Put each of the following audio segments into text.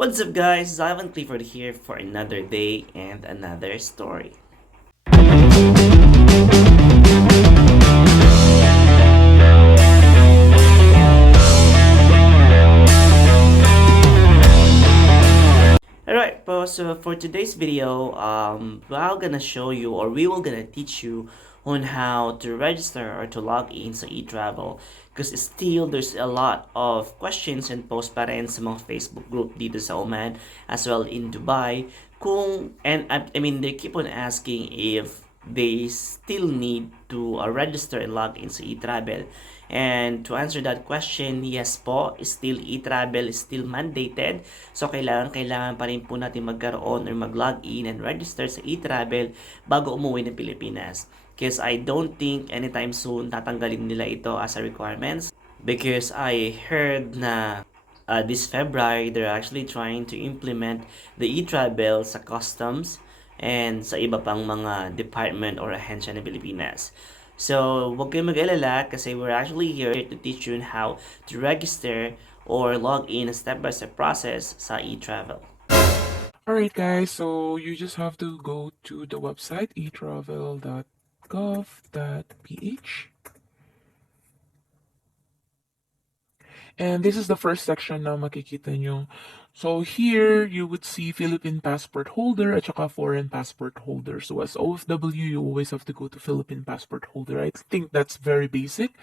What's up, guys? Ivan Clifford here for another day and another story. Alright, so for today's video, we're gonna show you or we will gonna teach you on how to register or to log in sa ETravel because still there's a lot of questions and posts pa rin sa mga Facebook group dito sa Oman as well in Dubai I mean they keep on asking if they still need to register and log in sa ETravel. And to answer that question, yes po, still e-travel is still mandated. So kailangan pa rin po natin magkaroon or mag-log in and register sa e-travel bago umuwi ng Pilipinas. Because I don't think anytime soon tatanggalin nila ito as a requirements. Because I heard na this February, they're actually trying to implement the e-travel sa customs and sa iba pang mga department or ahensya ng Pilipinas. So, huwag kayong mag-alala kasi we're actually here to teach you on how to register or log in a step-by-step process sa e-travel. Alright guys, so you just have to go to the website etravel.gov.ph, and this is the first section na makikita nyo. So here you would see Philippine passport holder at saka foreign passport holder. So as OFW, you always have to go to Philippine passport holder. I think that's very basic.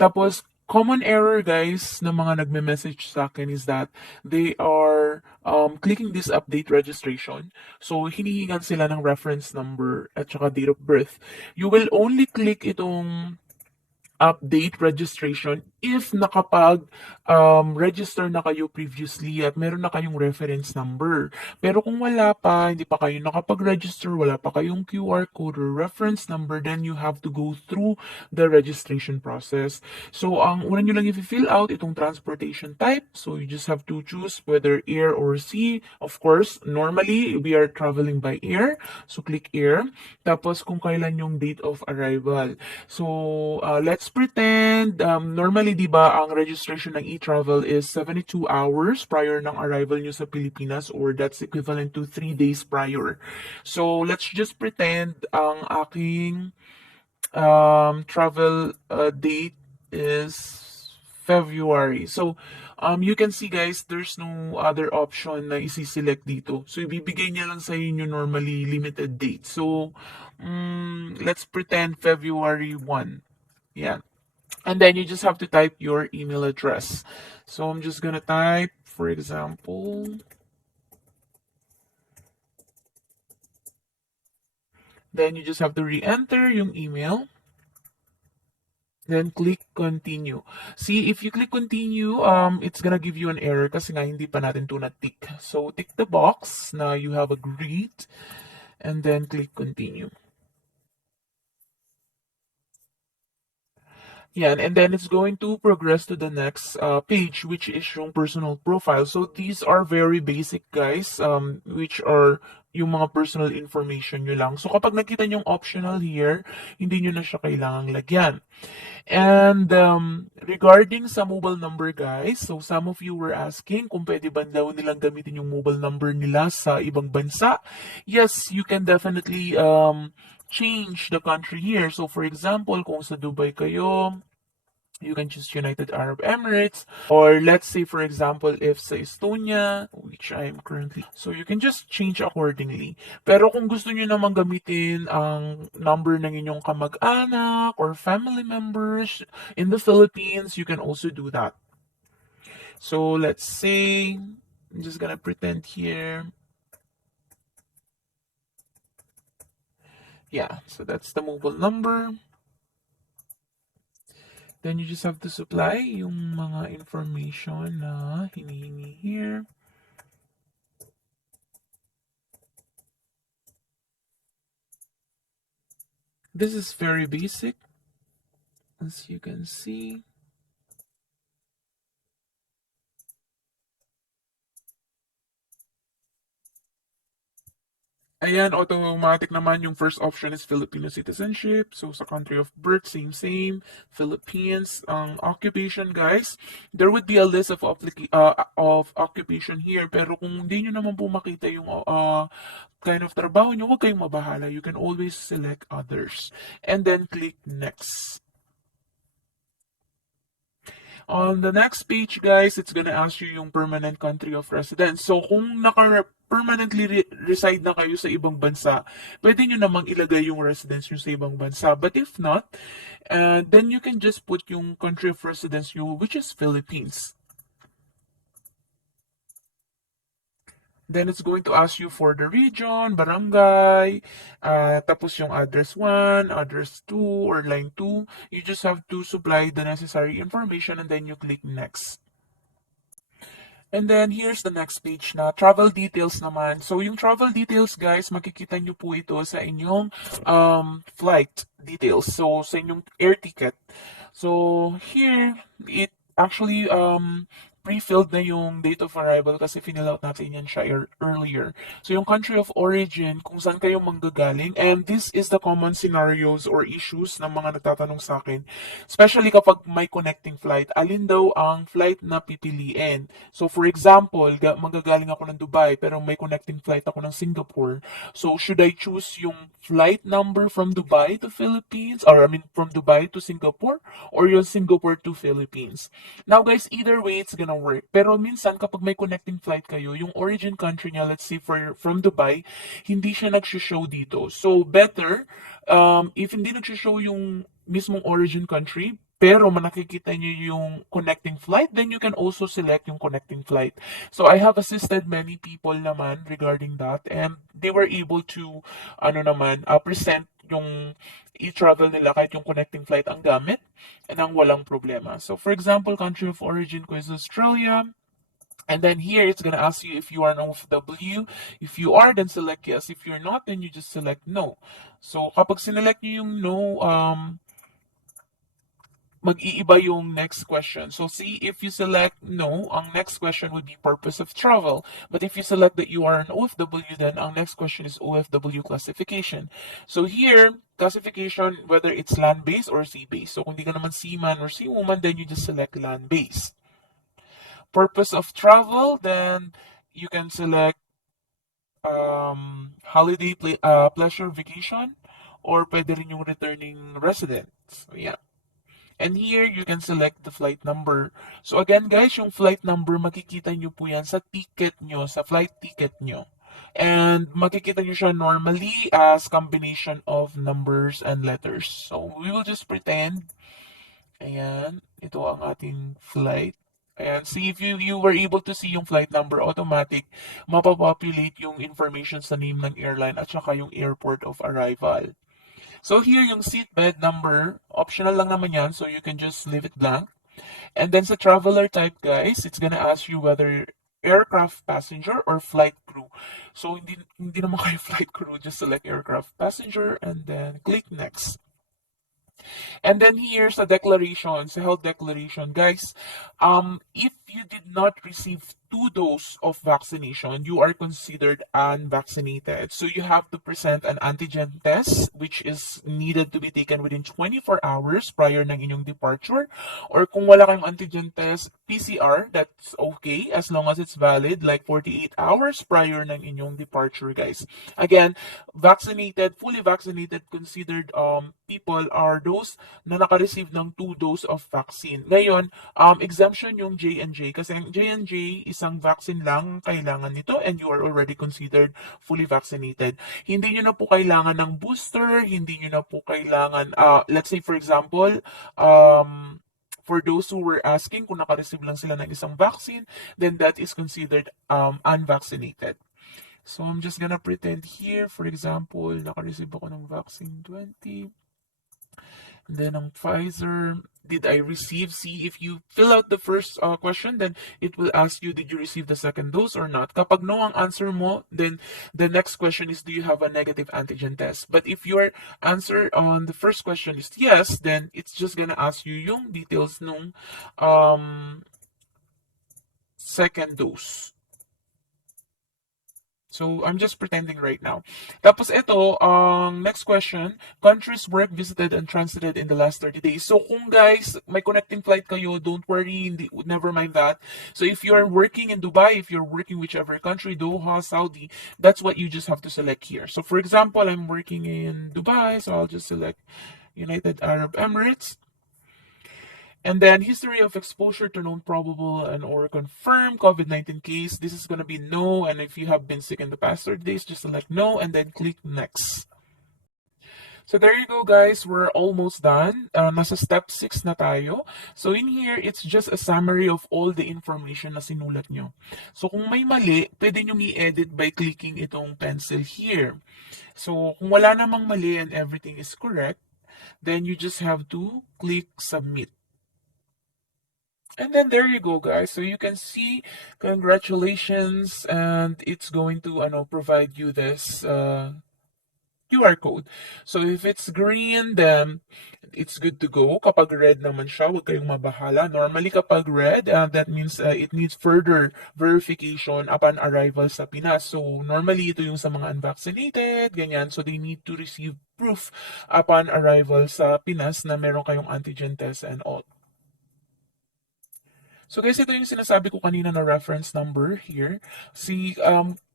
Tapos common error guys na mga nagme-message sa akin is that they are clicking this update registration. So hinihingan sila ng reference number at saka date of birth. You will only click itong update registration if register na kayo previously at meron na kayong reference number. Pero kung wala pa, hindi pa kayo nakapag-register, wala pa kayong QR code or reference number, then you have to go through the registration process. So, ang una nyo lang i-fill out itong transportation type. So, you just have to choose whether air or sea. Of course, normally, we are traveling by air. So, click air. Tapos, kung kailan yung date of arrival. So, let's pretend, normally, di ba, ang registration ng e-travel is 72 hours prior ng arrival nyo sa Pilipinas, or that's equivalent to 3 days prior. So, let's just pretend ang aking travel date is February. So, you can see guys, there's no other option na isi-select dito. So, ibibigay niya lang sa inyo normally limited date. So, let's pretend February 1. Yeah. And then you just have to type your email address. So, I'm just gonna type, for example, then you just have to re-enter yung email. Then click continue. See, if you click continue, it's gonna give you an error kasi nga hindi pa natin to na-tick. So, tick the box na you have agreed and then click continue. Yeah, and then it's going to progress to the next page, which is yung personal profile. So these are very basic, guys, which are yung mga personal information nyo lang. So kapag nakita nyo yung optional here, hindi nyo na siya kailangang lagyan. And regarding sa mobile number, guys, so some of you were asking kung pwede ba daw nilang gamitin yung mobile number nila sa ibang bansa. Yes, you can definitely change the country here. So for example, kung sa Dubai kayo, you can choose United Arab Emirates, or let's say for example if sa Estonia, which I am currently, so you can just change accordingly. Pero kung gusto niyo naman gamitin ang number ng inyong kamag-anak or family members in the Philippines, you can also do that. So let's say, I'm just gonna pretend here. Yeah, so that's the mobile number. Then you just have to supply yung mga information na hinihingi here. This is very basic, as you can see. Ayan, automatic naman yung first option is Filipino citizenship. So sa country of birth, same. Philippines. Ang occupation, guys, there would be a list of occupation here. Pero kung hindi nyo naman po makita yung kind of trabaho nyo, huwag kayong mabahala. You can always select others. And then click next. On the next page, guys, it's gonna ask you yung permanent country of residence. So, kung permanently reside na kayo sa ibang bansa, pwede nyo namang ilagay yung residence nyo sa ibang bansa. But if not, then you can just put yung country of residence nyo, which is Philippines. Then it's going to ask you for the region, barangay, tapos yung address 1, address 2, or line 2. You just have to supply the necessary information and then you click next. And then here's the next page na travel details naman. So yung travel details, guys, makikita nyo po ito sa inyong flight details. So sa inyong air ticket. So here it actually pre-filled na yung date of arrival kasi fill out natin yan siya earlier. So yung country of origin, kung saan kayo manggagaling, and this is the common scenarios or issues ng mga nagtatanong sa akin. Especially kapag may connecting flight, alin daw ang flight na pipiliin. So for example, manggagaling ako ng Dubai pero may connecting flight ako ng Singapore. So should I choose yung flight number from Dubai to Philippines, or I mean from Dubai to Singapore, or yung Singapore to Philippines? Now guys, either way it's gonna work. Pero minsan kapag may connecting flight kayo, yung origin country niya, let's say from Dubai, hindi siya nag-show dito. So better, if hindi nag-show yung mismong origin country, pero nakikita niyo yung connecting flight, then you can also select yung connecting flight. So I have assisted many people naman regarding that, and they were able to present yung e-travel nila kahit yung connecting flight ang gamit nang walang problema. So for example, country of origin ko is Australia. And then here it's gonna ask you if you are an OFW. If you are, then select yes. If you're not, then you just select no. So kapag sinelect nyo yung no, mag-iiba yung next question. So see, if you select no, ang next question would be purpose of travel. But if you select that you are an OFW, then ang next question is OFW classification. So here, classification, whether it's land-based or sea-based. So kung di ka naman seaman or seawoman, then you just select land-based. Purpose of travel, then you can select holiday, pleasure, vacation, or pwede rin yung returning resident. So yeah. And here, you can select the flight number. So again, guys, yung flight number, makikita nyo po yan sa ticket nyo, sa flight ticket nyo. And makikita nyo siya normally as combination of numbers and letters. So we will just pretend, ayan, ito ang ating flight. Ayan, see if you were able to see yung flight number, automatic, mapapopulate yung information sa name ng airline at saka yung airport of arrival. So here yung seatbed number, optional lang naman yan, so you can just leave it blank. And then sa traveler type, guys, it's gonna ask you whether aircraft passenger or flight crew. So hindi naman kayo flight crew, just select aircraft passenger and then click next. And then here's a declaration, sa health declaration. Guys, if you did not receive 2 doses of vaccination, you are considered unvaccinated. So you have to present an antigen test, which is needed to be taken within 24 hours prior ng inyong departure. Or kung wala kayong antigen test, PCR, that's okay as long as it's valid, like 48 hours prior ng inyong departure, guys. Again, fully vaccinated, considered people are those na naka-receive ng 2 doses of vaccine. Ngayon, exemption yung J&J kasi ang J&J isang vaccine lang kailangan nito and you are already considered fully vaccinated. Hindi nyo na po kailangan ng booster, hindi nyo na po kailangan, let's say for example, for those who were asking kung naka-receive lang sila ng isang vaccine, then that is considered unvaccinated. So I'm just gonna pretend here, for example, naka-receive ako ng vaccine 20. And then on Pfizer, did I receive? See, if you fill out the first question, then it will ask you, did you receive the second dose or not? Kapag no ang answer mo, then the next question is, do you have a negative antigen test? But if your answer on the first question is yes, then it's just gonna ask you yung details nung second dose. So, I'm just pretending right now. Tapos ito, next question, countries work visited and transited in the last 30 days. So, kung guys, may connecting flight kayo, don't worry, never mind that. So, if you're working in Dubai, if you're working whichever country, Doha, Saudi, that's what you just have to select here. So, for example, I'm working in Dubai, so I'll just select United Arab Emirates. And then history of exposure to known probable and or confirmed COVID-19 case. This is going to be no. And if you have been sick in the past 30 days, just select no and then click next. So there you go guys, we're almost done. Nasa step 6 na tayo. So in here, it's just a summary of all the information na sinulat nyo. So kung may mali, pwede nyo i-edit by clicking itong pencil here. So kung wala namang mali and everything is correct, then you just have to click submit. And then there you go guys, so you can see congratulations, and it's going to provide you this QR code. So if it's green, then it's good to go. Kapag red naman siya, huwag kayong mabahala. Normally kapag red, that means it needs further verification upon arrival sa Pinas. So normally ito yung sa mga unvaccinated, ganyan. So they need to receive proof upon arrival sa Pinas na meron kayong antigen test and all. So guys, ito yung sinasabi ko kanina na reference number here.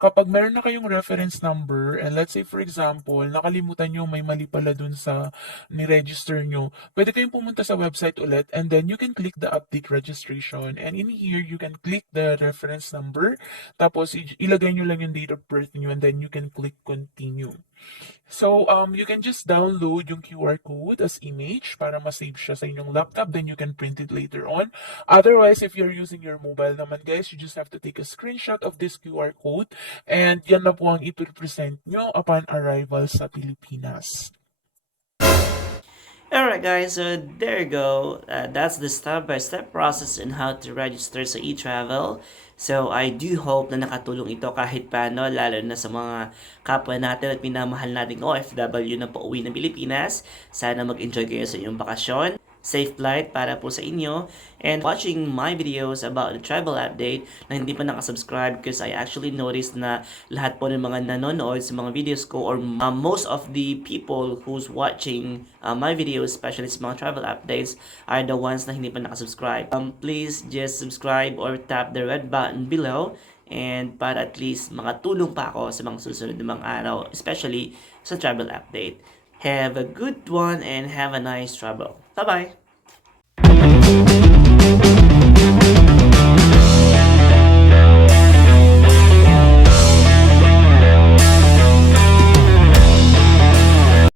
Kapag meron na kayong reference number, and let's say for example, nakalimutan nyo, may mali pala dun sa ni-register nyo, pwede kayong pumunta sa website ulit, and then you can click the update registration. And in here, you can click the reference number, tapos ilagay nyo lang yung date of birth nyo, and then you can click continue. So, you can just download yung QR code as image para ma-save siya sa inyong laptop. Then you can print it later on. Otherwise, if you're using your mobile naman guys, you just have to take a screenshot of this QR code. And yan na po ang ipipresent nyo upon arrival sa Pilipinas. Alright guys, so there you go. That's the step-by-step process in how to register sa ETravel. So I do hope na nakatulong ito kahit paano, lalo na sa mga kapwa natin at pinamahal nating OFW na pauwi ng Pilipinas. Sana mag-enjoy kayo sa inyong bakasyon. Safe flight para po sa inyo, and watching my videos about the travel update na hindi pa nakasubscribe, because I actually noticed na lahat po ng mga nanonood sa mga videos ko, or most of the people who's watching my videos, especially sa mga travel updates, are the ones na hindi pa nakasubscribe. Please just subscribe or tap the red button below, and para at least makatulong pa ako sa mga susunod na mga araw, especially sa travel update. Have a good one and have a nice travel. Bye-bye!